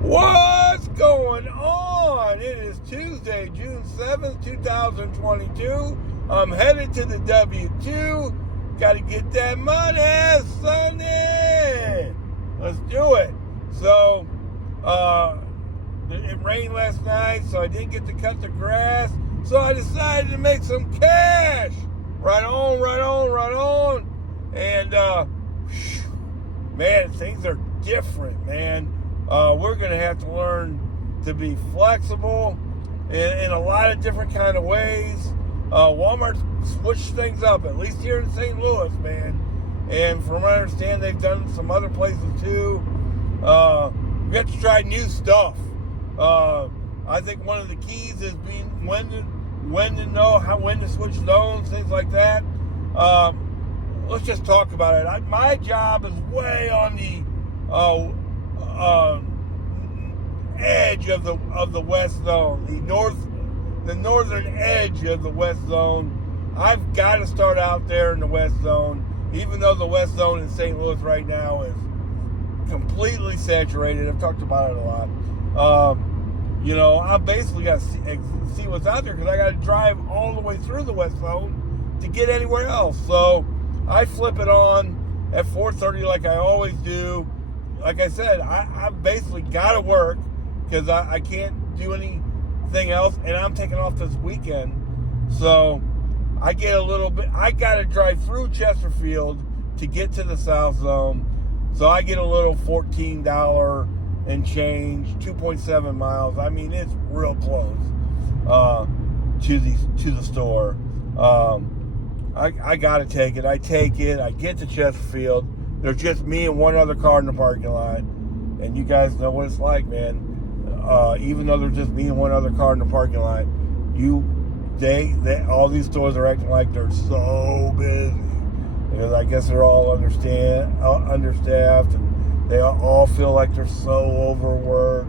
What's going on? It is Tuesday, June 7th, 2022. I'm headed to the W2. Got to get that money, Sunday. Let's do it. So, it rained last night, so I didn't get to cut the grass. So I decided to make some cash. Right on. And, man, things are different, man. We're going to have to learn to be flexible in a lot of different kind of ways. Walmart switched things up, at least here in St. Louis, man. And from what I understand, they've done some other places too. We have to try new stuff. I think one of the keys is being when to know when to switch zones, things like that. Let's just talk about it. My job is way on the edge of the west zone, the northern edge of the west zone. I've got to start out there in the west zone, even though the west zone in St. Louis right now is completely saturated. I've talked about it a lot. I basically got to see what's out there because I got to drive all the way through the west zone to get anywhere else. So I flip it on at 4:30 like I always do. Like I said, I basically got to work because I can't do anything else, and I'm taking off this weekend. So I get a little bit, I got to drive through Chesterfield to get to the South Zone. So I get a little $14 and change, 2.7 miles. I mean, it's real close to the store. I got to take it. I take it. I get to Chesterfield. There's just me and one other car in the parking lot. And you guys know what it's like, man. Even though there's just me and one other car in the parking lot, all these stores are acting like they're so busy. Because I guess they're all understaffed, and they all feel like they're so overworked.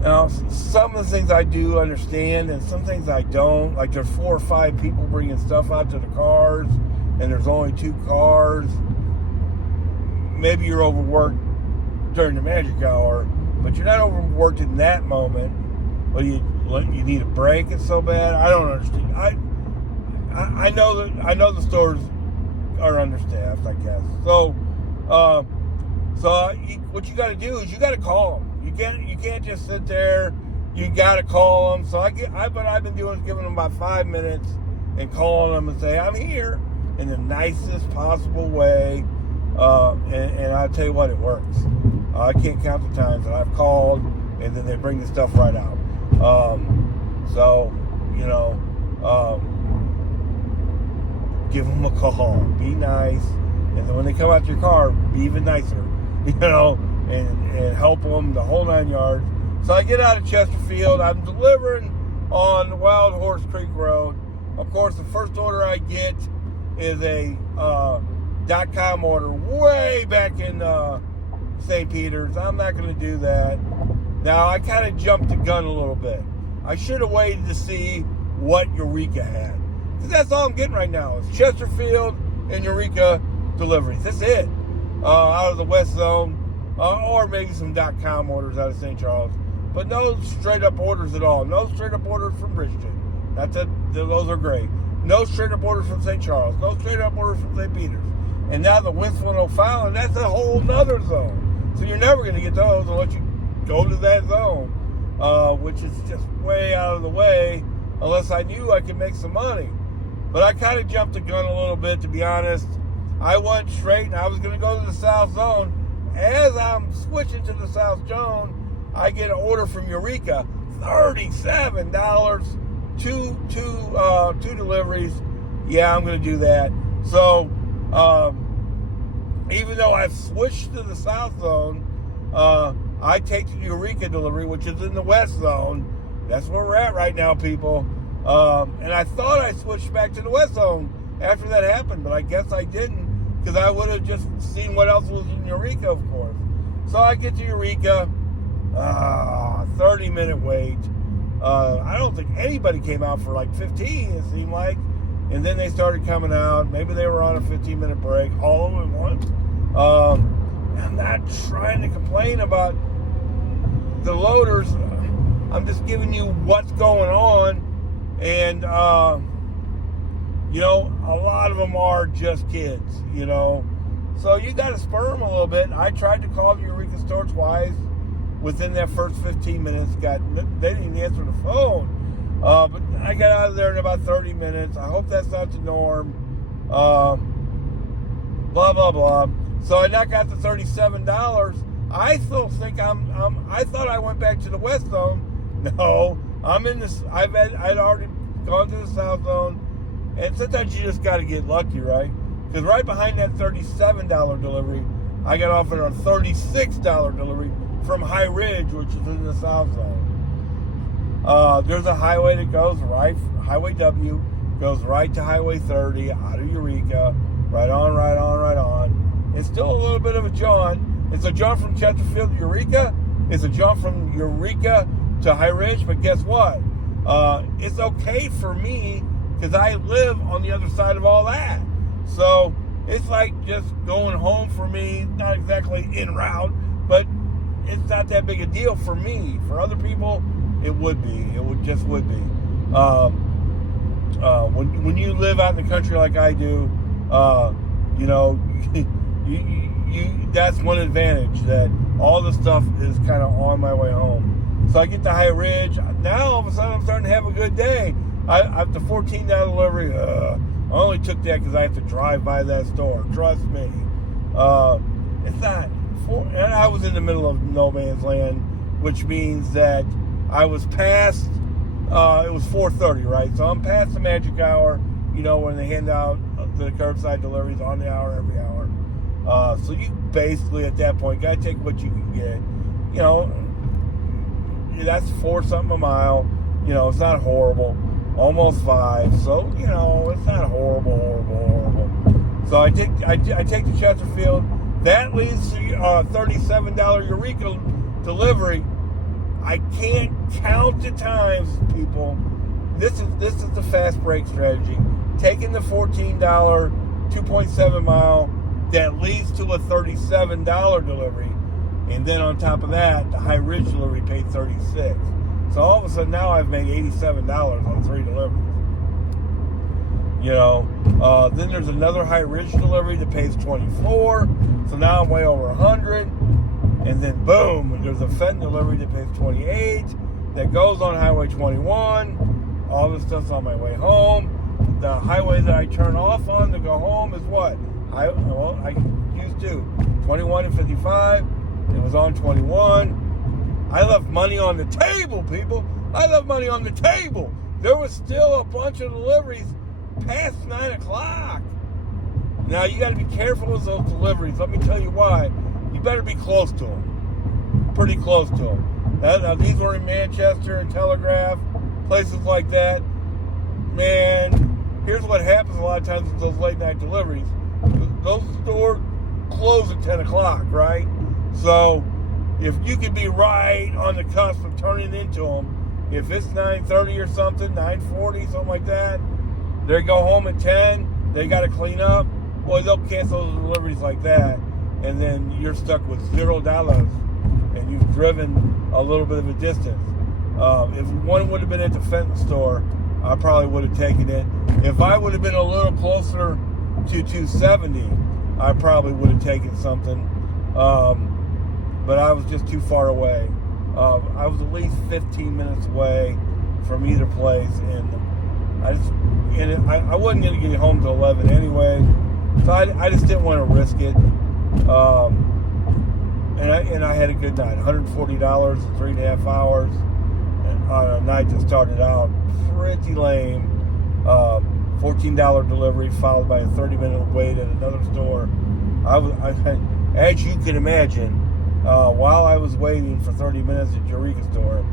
Now, some of the things I do understand, and some things I don't. Like there's 4 or 5 people bringing stuff out to the cars, and there's only 2 cars. Maybe you're overworked during the magic hour, but you're not overworked in that moment. But you need a break. It's so bad. I don't understand. I know the stores are understaffed, I guess. So what you got to do is you got to call them. You can't just sit there. You got to call them. So what I've been doing is giving them about 5 minutes and calling them and say I'm here in the nicest possible way. And I'll tell you what, it works. I can't count the times that I've called and then they bring the stuff right out. Give them a call. Be nice. And then when they come out to your car, be even nicer. And help them the whole 9 yards. So I get out of Chesterfield. I'm delivering on Wild Horse Creek Road. Of course, the first order I get is a .com order way back in St. Peter's. I'm not going to do that. Now, I kind of jumped the gun a little bit. I should have waited to see what Eureka had. Because that's all I'm getting right now is Chesterfield and Eureka deliveries. That's it. Out of the West Zone. Or maybe some .com orders out of St. Charles. But no straight up orders at all. No straight up orders from Bridgeton. Those are great. No straight up orders from St. Charles. No straight up orders from St. Peter's. And now the Winslow and O'Fallon, that's a whole nother zone. So you're never going to get those unless you go to that zone, which is just way out of the way, unless I knew I could make some money. But I kind of jumped the gun a little bit, to be honest. I went straight, and I was going to go to the South Zone. As I'm switching to the South Zone, I get an order from Eureka, $37, two deliveries. Yeah, I'm going to do that. So, even though I've switched to the South Zone, I take the Eureka delivery, which is in the West Zone. That's where we're at right now, people. And I thought I switched back to the West Zone after that happened, but I guess I didn't because I would have just seen what else was in Eureka, of course. So I get to Eureka, 30-minute wait. I don't think anybody came out for like 15, it seemed like. And then they started coming out. Maybe they were on a 15-minute break, all of them at once. I'm not trying to complain about the loaders, I'm just giving you what's going on. And, you know, a lot of them are just kids, you know. So you got to spur them a little bit. I tried to call the Eureka store twice within that first 15 minutes. They didn't even answer the phone. But I got out of there in about 30 minutes. I hope that's not the norm. Blah, blah, blah. So I knock out the $37. I still think I thought I went back to the West Zone. No, I'm in this. I'd already gone to the South Zone. And sometimes you just got to get lucky, right? Because right behind that $37 delivery, I got offered a $36 delivery from High Ridge, which is in the South Zone. There's a highway that goes right, Highway W, goes right to Highway 30 out of Eureka, right on, right on, right on. It's still a little bit of a jaunt. It's a jaunt from Chesterfield to Eureka. It's a jaunt from Eureka to High Ridge, but guess what? It's okay for me because I live on the other side of all that. So it's like just going home for me, not exactly en route, but it's not that big a deal for me. For other people, it would be. It just would be. When you live out in the country like I do, you know, that's one advantage, that all the stuff is kind of on my way home. So I get to High Ridge. Now all of a sudden I'm starting to have a good day. I have the $14 delivery. I only took that because I have to drive by that store. Trust me. It's not. And I was in the middle of no man's land, which means that I was past. It was 4:30, right? So I'm past the magic hour. You know, when they hand out the curbside deliveries on the hour, every hour. So you basically at that point gotta take what you can get. You know, that's 4 something a mile. You know, it's not horrible. Almost 5, so you know it's not horrible. So I take the Chesterfield. That leads to $37 Eureka delivery. I can't count the times, people. This is the fast break strategy. Taking the $14 2.7 mile that leads to a $37 delivery, and then on top of that, the High Ridge delivery paid $36. So all of a sudden now I've made $87 on 3 deliveries. You know, then there's another High Ridge delivery that pays $24. So now I'm way over $100. And then boom, there's a Fenton delivery that pays $28. That goes on Highway 21. All this stuff's on my way home. The highway that I turn off on to go home is what? I used to 21 and 55. It was on 21. I left money on the table, people. I left money on the table. There was still a bunch of deliveries past 9 o'clock. Now, you got to be careful with those deliveries. Let me tell you why. You better be close to them. Pretty close to them. Now, these were in Manchester and Telegraph, places like that. Man, here's what happens a lot of times with those late night deliveries. Those stores close at 10 o'clock, right? So if you could be right on the cusp of turning into them, if it's 9:30 or something, 9:40, something like that, they go home at 10, they got to clean up, boy, they'll cancel the deliveries like that, and then you're stuck with $0, and you've driven a little bit of a distance. If one would have been at the Fenton store, I probably would have taken it. If I would have been a little closer to 270, I probably would have taken something. But I was just too far away. I was at least 15 minutes away from either place, and I wasn't going to get home till 11 anyway, so I just didn't want to risk it. And I had a good night, $140 in 3.5 hours on a night that started out pretty lame. $14 delivery followed by a 30-minute wait at another store. As you can imagine, while I was waiting for 30 minutes at Eureka store,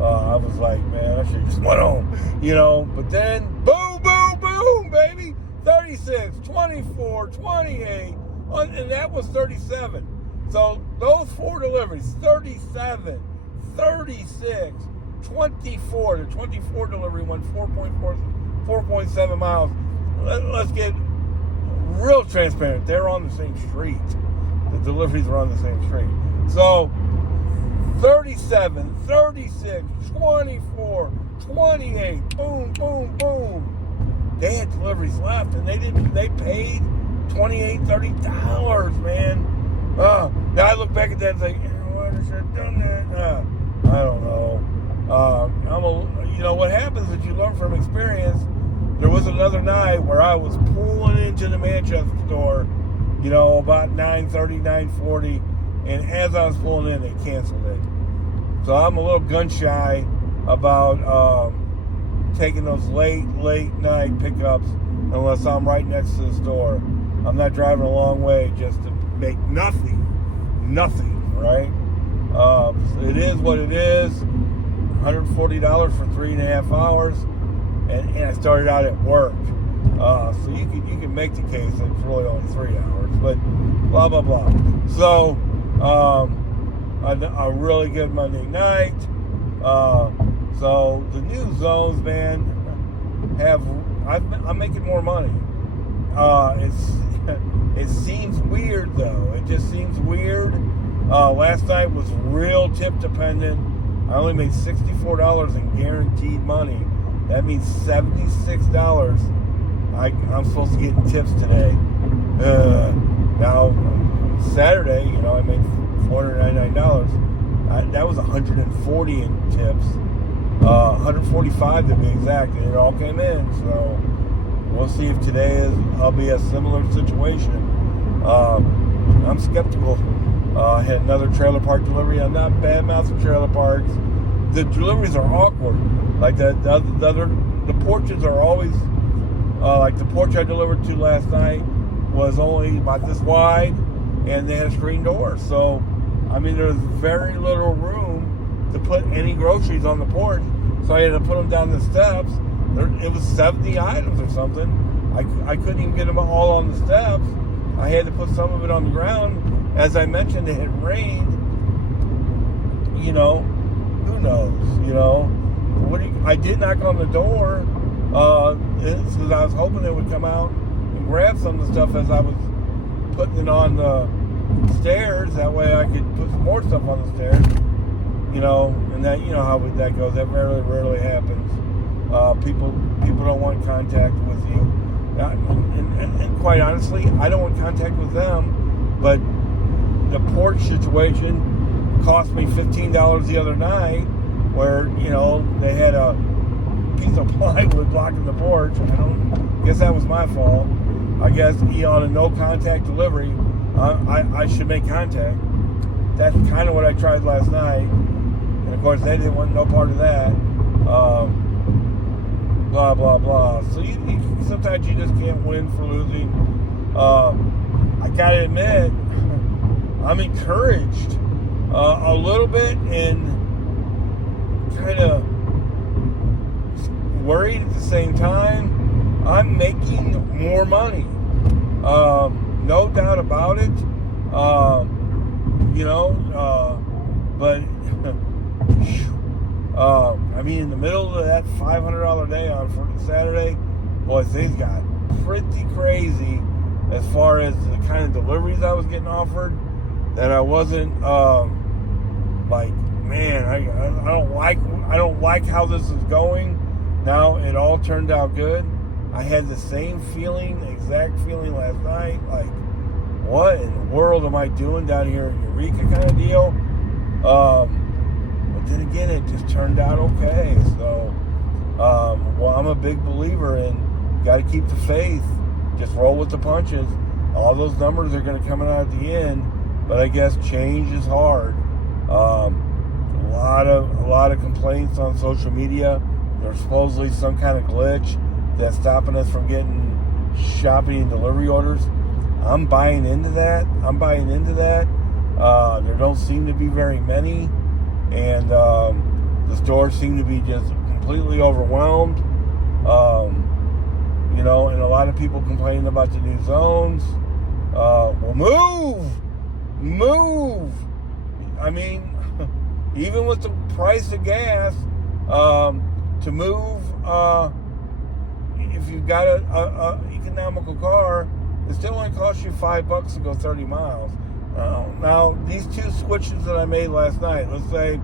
I was like, man, I should have just went home, you know. But then, boom, boom, boom, baby, 36, 24, 28, and that was 37. So those 4 deliveries, 37, 36, 24. The 24 delivery went 4.7 miles. Let's get real transparent. They're on the same street. The deliveries are on the same street. So 37, 36, 24, 28, boom, boom, boom. They had deliveries left, and they paid $28, $30, man. Now I look back at that and think, why should I have done that? I don't know. What happens is you learn from experience. There was another night where I was pulling into the Manchester store, about 9:30, 9:40, and as I was pulling in, they canceled it. So I'm a little gun shy about taking those late night pickups unless I'm right next to the store. I'm not driving a long way just to make nothing, right? So it is what it is. $140 for 3.5 hours, and I started out at work. So you can make the case that it's really only 3 hours, but blah blah blah. So a really good Monday night. So the new zones, man, I'm making more money. It seems weird though. It just seems weird. Last night was real tip dependent. I only made $64 in guaranteed money. That means $76 I'm supposed to get in tips today. Now, Saturday, I made $499. That was $140 in tips. $145 to be exact, and it all came in. So we'll see if today I'll be a similar situation. I'm skeptical. I had another trailer park delivery. I'm not bad-mouthing trailer parks. The deliveries are awkward. Like the porches are always like the porch I delivered to last night was only about this wide, and they had a screen door. So there's very little room to put any groceries on the porch. So I had to put them down the steps. It was 70 items or something. I couldn't even get them all on the steps. I had to put some of it on the ground. As I mentioned, it had rained. Who knows? I did knock on the door because I was hoping it would come out and grab some of the stuff as I was putting it on the stairs. That way I could put some more stuff on the stairs. And that how that goes. That rarely happens. People don't want contact with you. And quite honestly, I don't want contact with them. But the porch situation cost me $15 the other night, where they had a piece of plywood blocking the porch. I guess that was my fault. I guess on a no contact delivery, I should make contact. That's kind of what I tried last night, and of course they didn't want no part of that. Blah blah blah. So sometimes you just can't win for losing. I gotta admit, I'm encouraged a little bit and kind of worried at the same time. I'm making more money, no doubt about it. But in the middle of that $500 day on Saturday, boy, things got pretty crazy as far as the kind of deliveries I was getting offered. That I wasn't like, man, I don't like how this is going. Now it all turned out good. I had the same exact feeling last night, like, what in the world am I doing down here in Eureka kind of deal. But then again, it just turned out okay. So, I'm a big believer in got to keep the faith. Just roll with the punches. All those numbers are going to come out at the end. But I guess change is hard. A lot of complaints on social media. There's supposedly some kind of glitch that's stopping us from getting shopping and delivery orders. I'm buying into that. There don't seem to be very many, and the stores seem to be just completely overwhelmed. And a lot of people complaining about the new zones. Well, move. Even with the price of gas, to move, if you've got a economical car, it still only costs you $5 to go 30 miles. Now, these two switches that I made last night, let's say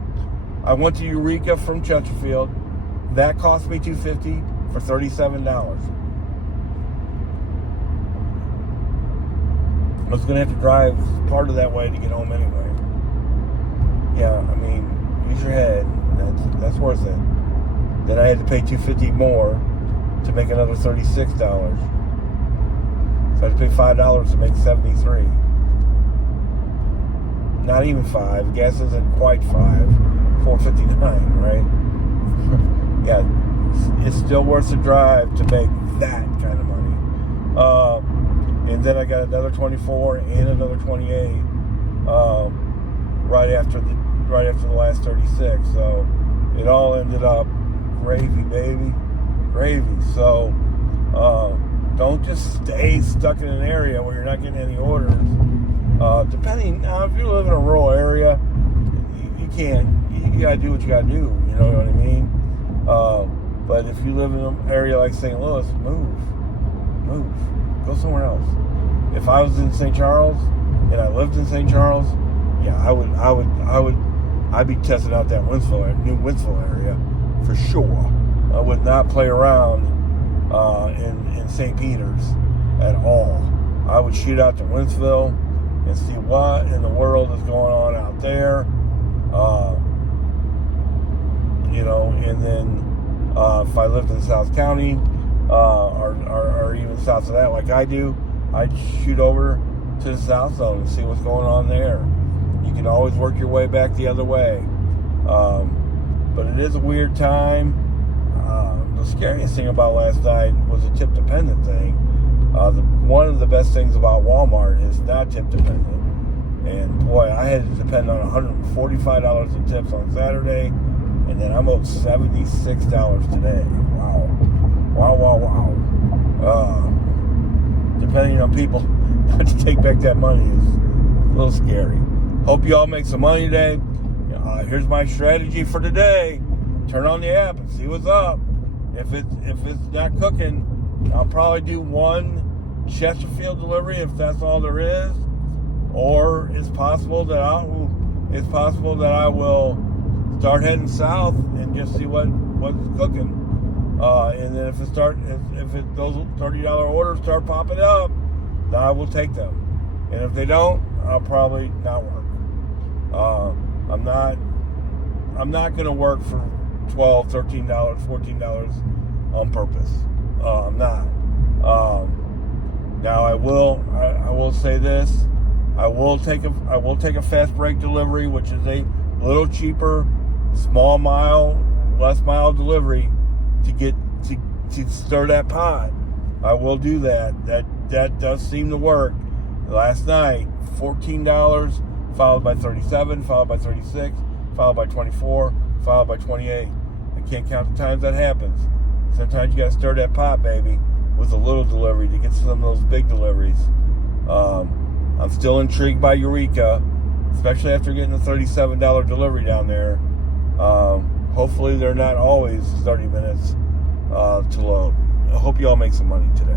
I went to Eureka from Chesterfield. That cost me $250 for $37. I was going to have to drive part of that way to get home anyway. Yeah, I mean, use your head. That's worth it. Then I had to pay $250 more to make another $36. So I had to pay $5 to make $73. Not even $5. Gas isn't quite $5. $4.59, right? Yeah, it's still worth the drive to make that kind of money. And then I got another 24 and another 28 right after the last 36. So it all ended up gravy, baby, gravy. So don't just stay stuck in an area where you're not getting any orders. Depending now, if you live in a rural area, you can't. You gotta do what you gotta do. You know what I mean? But if you live in an area like St. Louis, move, go somewhere else. If I was in St. Charles and I lived in St. Charles, yeah, I'd be testing out that new Wentzville area for sure. I would not play around in St. Peters at all. I would shoot out to Wentzville and see what in the world is going on out there. And then if I lived in South County or even south of that like I do, I'd shoot over to the South Zone and see what's going on there. You can always work your way back the other way. But it is a weird time. The scariest thing about last night was a tip dependent thing. One of the best things about Walmart is not tip dependent. And boy, I had to depend on $145 in tips on Saturday, and then I'm owed $76 today. Wow. Depending on people to take back that money is a little scary. Hope you all make some money today. Here's my strategy for today. Turn on the app and see what's up. If it's not cooking, I'll probably do one Chesterfield delivery if that's all there is. Or it's possible that I will start heading south and just see what's cooking. And then if those $30 orders start popping up, then I will take them. And if they don't, I'll probably not work. I'm not going to work for $12, $13, $14 on purpose. I'm not. Now I will say this. I will take a fast break delivery, which is a little cheaper, less mile delivery to stir that pot. I will do that. That does seem to work. Last night, $14, followed by 37, followed by 36, followed by 24, followed by 28. I can't count the times that happens. Sometimes you gotta stir that pot, baby, with a little delivery to get some of those big deliveries. I'm still intrigued by Eureka, especially after getting a $37 delivery down there. Hopefully they're not always 30 minutes to load. I hope you all make some money today.